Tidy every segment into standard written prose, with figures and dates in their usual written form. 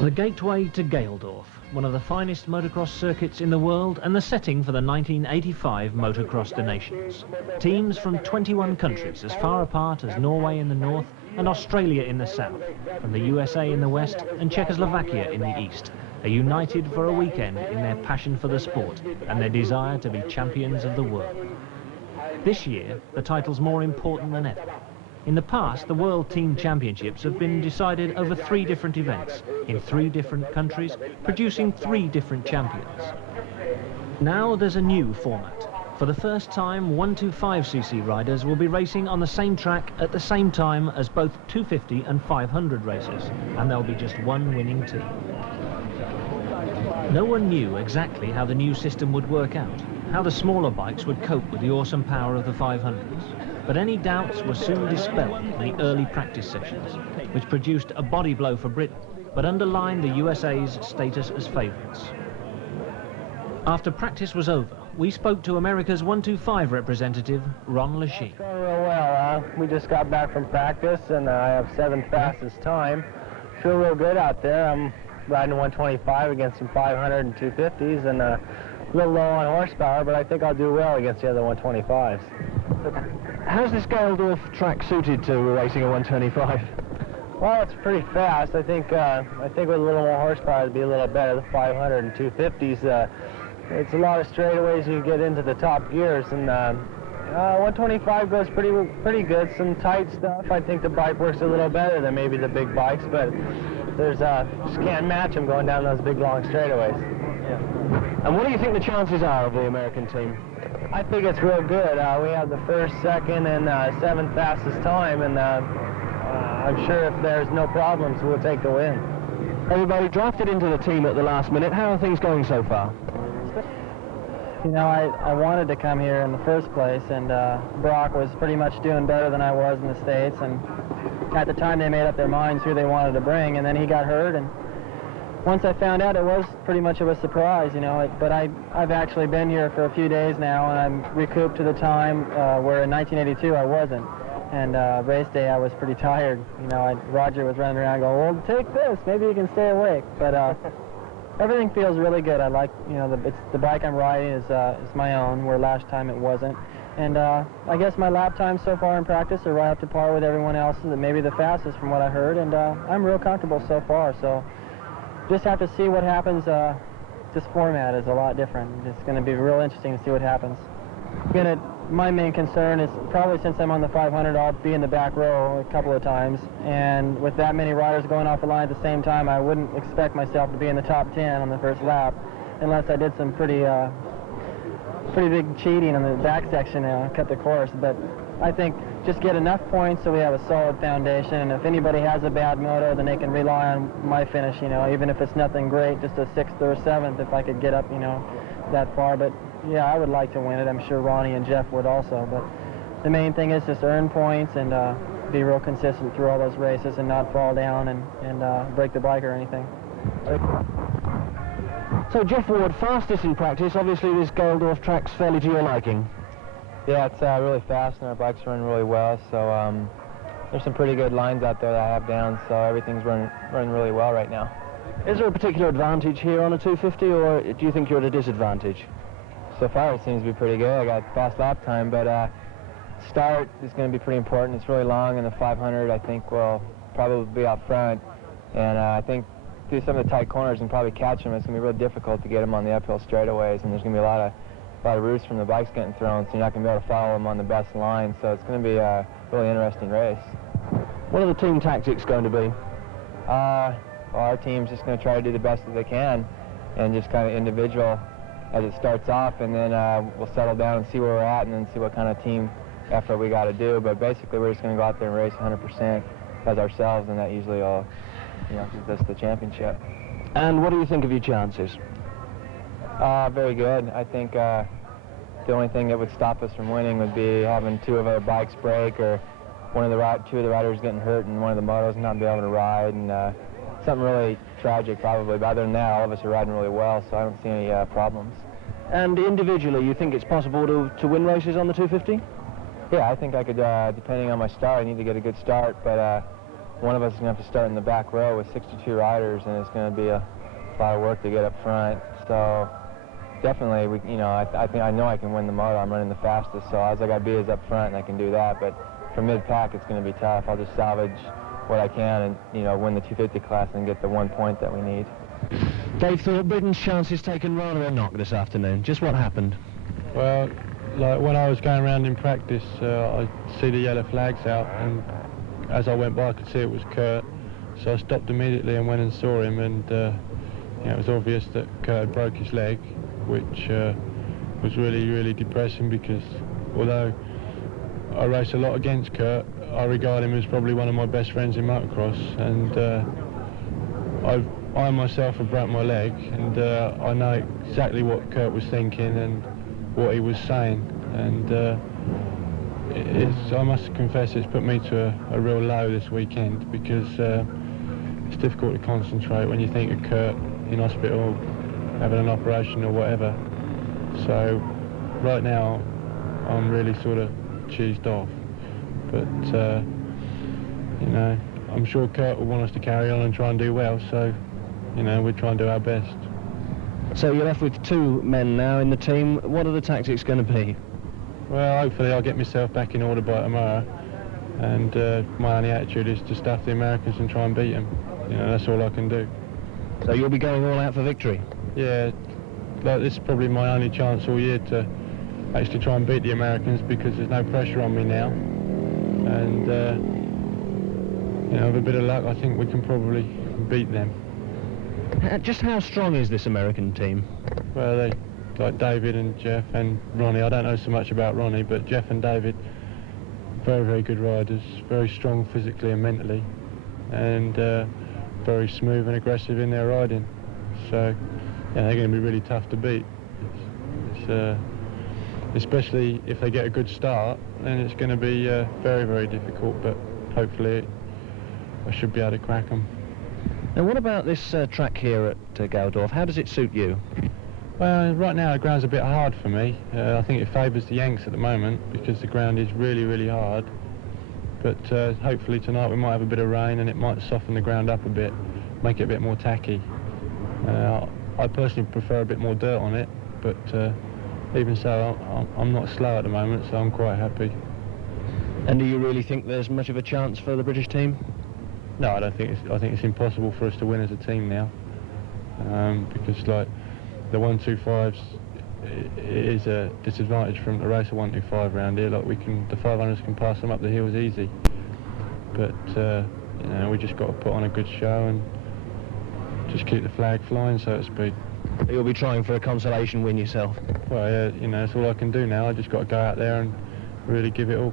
The gateway to Gaildorf, one of the finest motocross circuits in the world and the setting for the 1985 Motocross des Nations. Teams from 21 countries as far apart as Norway in the north and Australia in the south, from the USA in the west and Czechoslovakia in the east, are united for a weekend in their passion for the sport and their desire to be champions of the world. This year, the title's more important than ever. In the past, the World Team Championships have been decided over 3 different events, in 3 different countries, producing 3 different champions. Now there's a new format. For the first time, 125cc riders will be racing on the same track at the same time as both 250 and 500 racers, and there'll be just one winning team. No one knew exactly how the new system would work out, how the smaller bikes would cope with the awesome power of the 500s. But any doubts were soon dispelled in the early practice sessions, which produced a body blow for Britain, but underlined the USA's status as favourites. After practice was over, we spoke to America's 125 representative, Ron Lechien. It's going real well. We just got back from practice, and I have 7th fastest time. Feel real good out there. I'm riding 125 against some 500 and 250s, and a little low on horsepower, but I think I'll do well against the other 125s. How's this Gaildorf track suited to racing a 125? Well, it's pretty fast. I think with a little more horsepower it'd be a little better. The 500 and 250s, it's a lot of straightaways you get into the top gears, and 125 goes pretty good. Some tight stuff. I think the bike works a little better than maybe the big bikes, but there's just can't match them going down those big long straightaways. Yeah. And what do you think the chances are of the American team? I think it's real good. We have the 1st, 2nd, and 7th fastest time, and I'm sure if there's no problems, we'll take the win. Everybody drafted into the team at the last minute. How are things going so far? You know, I wanted to come here in the first place, and Brock was pretty much doing better than I was in the States, and at the time they made up their minds who they wanted to bring, and then he got hurt, and once I found out, it was pretty much of a surprise, you know, but I've actually been here for a few days now, and I'm recouped to the time where in 1982 I wasn't. And race day I was pretty tired. You know, Roger was running around going, well, take this, maybe you can stay awake. But everything feels really good. I like, you know, the bike I'm riding is my own, where last time it wasn't. And I guess my lap times so far in practice are right up to par with everyone else's, and maybe the fastest from what I heard, and I'm real comfortable so far. So just have to see what happens. This format is a lot different. It's going to be real interesting to see what happens. My main concern is probably since I'm on the 500, I'll be in the back row a couple of times. And with that many riders going off the line at the same time, I wouldn't expect myself to be in the top 10 on the first lap, unless I did some pretty big cheating on the back section and cut the course. But I think just get enough points so we have a solid foundation, and if anybody has a bad moto, then they can rely on my finish, you know, even if it's nothing great, just a 6th or a 7th if I could get up, you know, that far. But yeah, I would like to win it. I'm sure Ronnie and Jeff would also, but the main thing is just earn points and be real consistent through all those races and not fall down and break the bike or anything. So Jeff Ward, fastest in practice. Obviously this Gaildorf track's fairly to your liking. Yeah, it's really fast and our bikes run really well, so there's some pretty good lines out there that I have down, so everything's running really well right now. Is there a particular advantage here on a 250, or do you think you're at a disadvantage? So far it seems to be pretty good. I got fast lap time, but start is going to be pretty important. It's really long, and the 500 I think will probably be up front, and I think through some of the tight corners and probably catch them. It's going to be real difficult to get them on the uphill straightaways, and there's going to be a lot of roots from the bikes getting thrown, so you're not going to be able to follow them on the best line. So it's going to be a really interesting race. What are the team tactics going to be? Well, our team's just going to try to do the best that they can, and just kind of individual as it starts off, and then we'll settle down and see where we're at, and then see what kind of team effort we got to do. But basically, we're just going to go out there and race 100% as ourselves, and that usually will, you know, gives us the championship. And what do you think of your chances? Very good. I think the only thing that would stop us from winning would be having 2 of our bikes break, or 2 of the riders getting hurt and one of the motos not be able to ride, and something really tragic probably. But other than that, all of us are riding really well, so I don't see any problems. And individually, you think it's possible to win races on the 250? Yeah, I think I could, depending on my start. I need to get a good start, but one of us is going to have to start in the back row with 62 riders, and it's going to be a lot of work to get up front. So definitely, I know I can win the moto. I'm running the fastest, so all I got to be is up front, and I can do that. But for mid-pack, it's going to be tough. I'll just salvage what I can and, win the 250 class and get the 1 point that we need. Dave Thorpe, Britain's chances taken rather a knock this afternoon. Just what happened? Well, like when I was going around in practice, I see the yellow flags out, and as I went by I could see it was Kurt, so I stopped immediately and went and saw him, and it was obvious that Kurt had broke his leg, which was really, really depressing, because although I race a lot against Kurt, I regard him as probably one of my best friends in motocross, and I myself have broke my leg, and I know exactly what Kurt was thinking and what he was saying, and I must confess it's put me to a real low this weekend, because it's difficult to concentrate when you think of Kurt in hospital having an operation or whatever. So right now I'm really sort of cheesed off, but I'm sure Kurt will want us to carry on and try and do well, so we'll try and do our best. So you're left with 2 men now in the team. What are the tactics going to be? Well, hopefully I'll get myself back in order by tomorrow, and my only attitude is to stuff the Americans and try and beat them. That's all I can do. So you'll be going all out for victory? Yeah, this is probably my only chance all year to actually try and beat the Americans, because there's no pressure on me now, and with a bit of luck I think we can probably beat them. Just how strong is this American team? Well, they, like David and Jeff and Ronnie, I don't know so much about Ronnie, but Jeff and David, very, very good riders, very strong physically and mentally, and very smooth and aggressive in their riding. So they're going to be really tough to beat. Especially if they get a good start, then it's going to be very, very difficult, but hopefully I should be able to crack them. And what about this track here at Gaildorf? How does it suit you? Well, right now the ground's a bit hard for me. I think it favours the Yanks at the moment, because the ground is really, really hard. But hopefully tonight we might have a bit of rain, and it might soften the ground up a bit, make it a bit more tacky. I personally prefer a bit more dirt on it, but even so, I'm not slow at the moment, so I'm quite happy. And do you really think there's much of a chance for the British team? No, I don't think I think it's impossible for us to win as a team now, because like the 125s is a disadvantage from the race of 125 round here. Like the 500s can pass them up the hills easy, but we just got to put on a good show and just keep the flag flying, so to speak. You'll be trying for a consolation win yourself? Well, yeah, that's all I can do now. I just got to go out there and really give it all.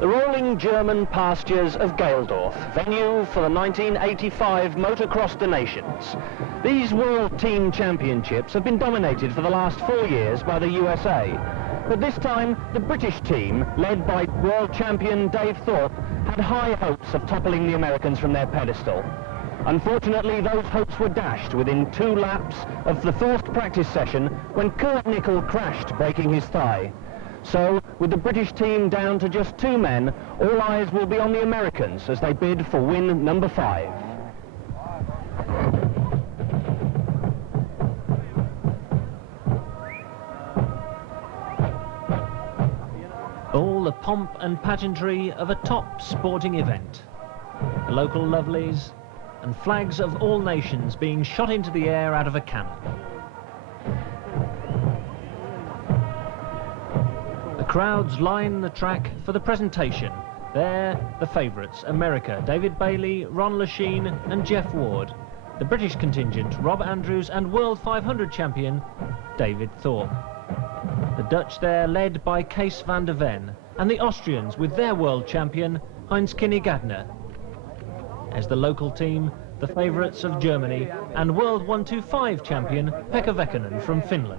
The rolling German pastures of Gaildorf, venue for the 1985 Motocross des Nations. These World Team Championships have been dominated for the last 4 years by the USA. But this time, the British team, led by world champion Dave Thorpe, had high hopes of toppling the Americans from their pedestal. Unfortunately, those hopes were dashed within 2 laps of the first practice session when Kurt Nickel crashed, breaking his thigh. So, with the British team down to just 2 men, all eyes will be on the Americans as they bid for win number 5. All the pomp and pageantry of a top sporting event. The local lovelies and flags of all nations being shot into the air out of a cannon. The crowds line the track for the presentation. There, the favourites, America, David Bailey, Ron Lechien and Jeff Ward. The British contingent, Rob Andrews and World 500 champion, David Thorpe. The Dutch there led by Kees van der Ven, and the Austrians with their world champion, Heinz Kinnegadner. As the local team, the favourites of Germany and World 125 champion, Pekka Väkkönen from Finland.